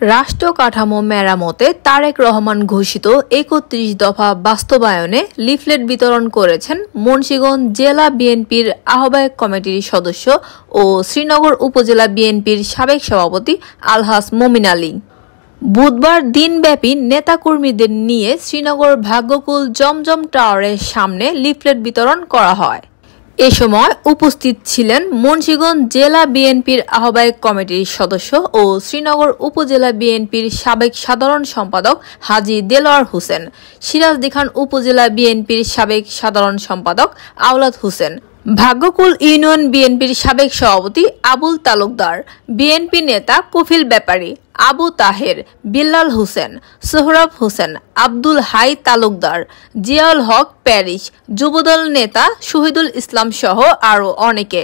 রাষ্ট্র কাঠামো মেরামতে তারেক রহমান ঘোষিত ৩১ দফা বাস্তবায়নে লিফলেট বিতরণ করেছেন মুন্সিগঞ্জ জেলা বিএনপির আহ্বায়ক কমিটির সদস্য ও শ্রীনগর উপজেলা বিএনপির সাবেক সভাপতি আলহাজ মোমিন আলী। বুধবার দিনব্যাপী নেতাকর্মীদের নিয়ে শ্রীনগর ভাগ্যকুল জমজম টাওয়ারের সামনে লিফলেট বিতরণ করা হয়। এ সময় উপস্থিত ছিলেন মুন্সিগঞ্জ জেলা বিএনপির আহ্বায়ক কমিটির সদস্য ও শ্রীনগর উপজেলা বিএনপির সাবেক সাধারণ সম্পাদক হাজী দেলোয়ার হোসেন, সিরাজদিখান উপজেলা বিএনপির সাবেক সাধারণ সম্পাদক আওলাদ হোসেন, ভাগ্যকুল ইউনিয়ন বিএনপির সাবেক সভাপতি আবুল তালুকদার, বিএনপি নেতা কফিল ব্যাপারী, আবু তাহের, বিল্লাল হোসেন, সোহরাব হোসেন, আব্দুল হাই তালুকদার, জিয়াউল হক প্যারিস, যুবদল নেতা শহীদুল ইসলাম সহ আরও অনেকে।